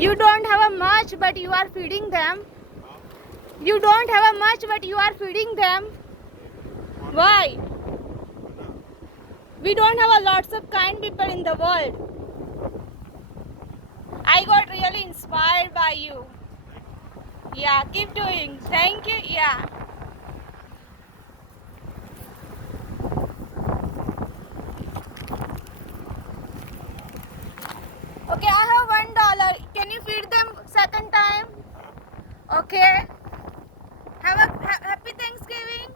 You don't have a much, but you are feeding them. You don't have a much, but you are feeding them. Why? We don't have a lots of kind people in the world. I got really inspired by you. Yeah, keep doing. Thank you. Yeah. Okay, I have $1. Can you feed them second time? Okay. Have a happy Thanksgiving.